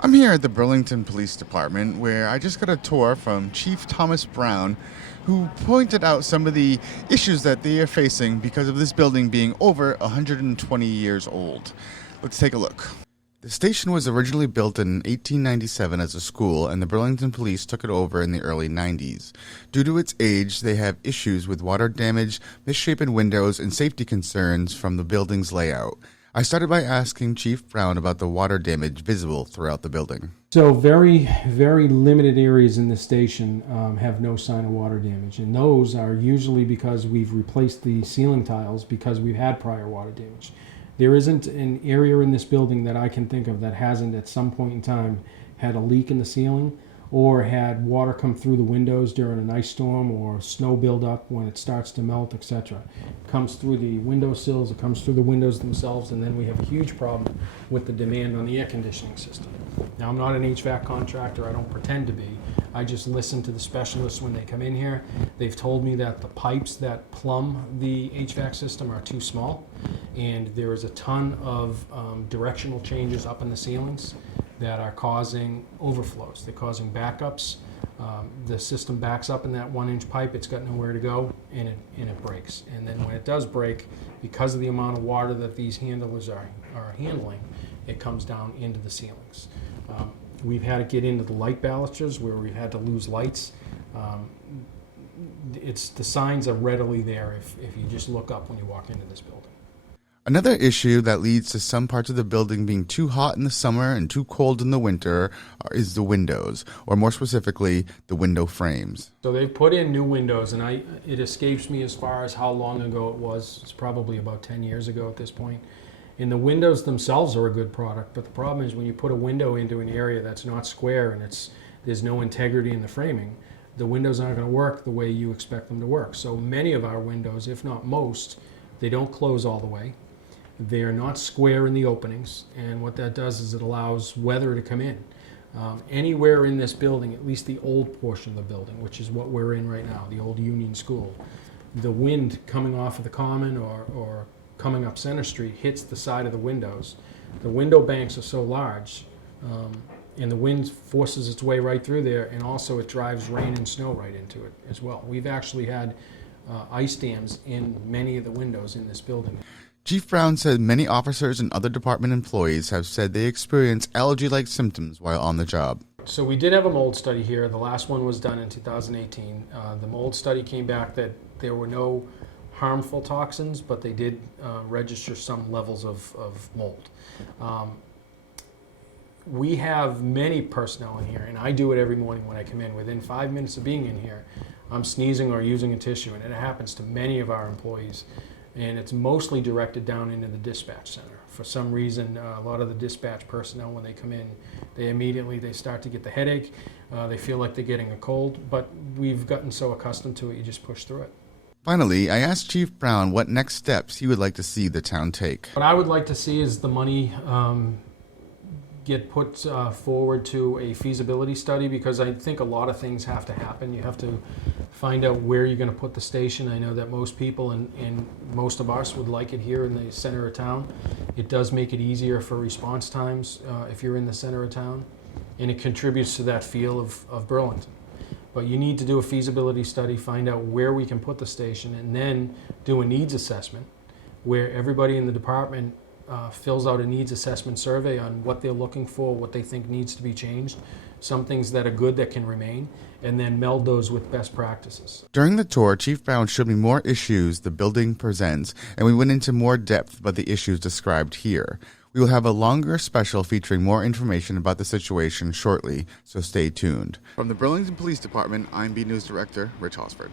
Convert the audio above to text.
I'm here at the Burlington Police Department where I just got a tour from Chief Thomas Browne, who pointed out some of the issues that they are facing because of this building being over 120 years old. Let's take a look. The station was originally built in 1897 as a school, and the Burlington Police took it over in the early 90s. Due to its age, they have issues with water damage, misshapen windows, and safety concerns from the building's layout. I started by asking Chief Browne about the water damage visible throughout the building. So very, very limited areas in the station have no sign of water damage. And those are usually because we've replaced the ceiling tiles because we've had prior water damage. There isn't an area in this building that I can think of that hasn't at some point in time had a leak in the ceiling or had water come through the windows during an ice storm or snow buildup when it starts to melt, etc. It comes through the window sills, it comes through the windows themselves, and then we have a huge problem with the demand on the air conditioning system. Now, I'm not an HVAC contractor, I don't pretend to be. I just listen to the specialists when they come in here. They've told me that the pipes that plumb the HVAC system are too small, and there is a ton of directional changes up in the ceilings that are causing overflows. They're causing backups. The system backs up in that 1-inch pipe. It's got nowhere to go, and it breaks. And then when it does break, because of the amount of water that these handlers are handling, it comes down into the ceilings. We've had to get into the light balusters where we've had to lose lights. The signs are readily there if you just look up when you walk into this building. Another issue that leads to some parts of the building being too hot in the summer and too cold in the winter is the windows, or more specifically, the window frames. So they've put in new windows, and it escapes me as far as how long ago it was. It's probably about 10 years ago at this point. And the windows themselves are a good product, but the problem is when you put a window into an area that's not square and there's no integrity in the framing, the windows aren't going to work the way you expect them to work. So many of our windows, if not most, they don't close all the way. They're not square in the openings, and what that does is it allows weather to come in. Anywhere in this building, at least the old portion of the building, which is what we're in right now, the old Union School, the wind coming off of the Common or coming up Center Street hits the side of the windows. The window banks are so large, and the wind forces its way right through there, and also it drives rain and snow right into it as well. We've actually had ice dams in many of the windows in this building. Chief Browne said many officers and other department employees have said they experience allergy-like symptoms while on the job. So we did have a mold study here. The last one was done in 2018. The mold study came back that there were no harmful toxins, but they did register some levels of mold. We have many personnel in here, and I do it every morning when I come in. Within 5 minutes of being in here, I'm sneezing or using a tissue, and it happens to many of our employees. And it's mostly directed down into the dispatch center. For some reason, a lot of the dispatch personnel, when they come in, they start to get the headache. They feel like they're getting a cold, but we've gotten so accustomed to it, you just push through it. Finally, I asked Chief Browne what next steps he would like to see the town take. What I would like to see is the money get put forward to a feasibility study, because I think a lot of things have to happen. You have to find out where you're going to put the station. I know that most people and most of us would like it here in the center of town. It does make it easier for response times if you're in the center of town, and it contributes to that feel of Burlington. But you need to do a feasibility study, find out where we can put the station, and then do a needs assessment where everybody in the department fills out a needs assessment survey on what they're looking for, what they think needs to be changed, some things that are good that can remain, and then meld those with best practices. During the tour, Chief Browne showed me more issues the building presents, and we went into more depth about the issues described here. We will have a longer special featuring more information about the situation shortly, so stay tuned. From the Burlington Police Department, I'm B News Director Rich Hosford.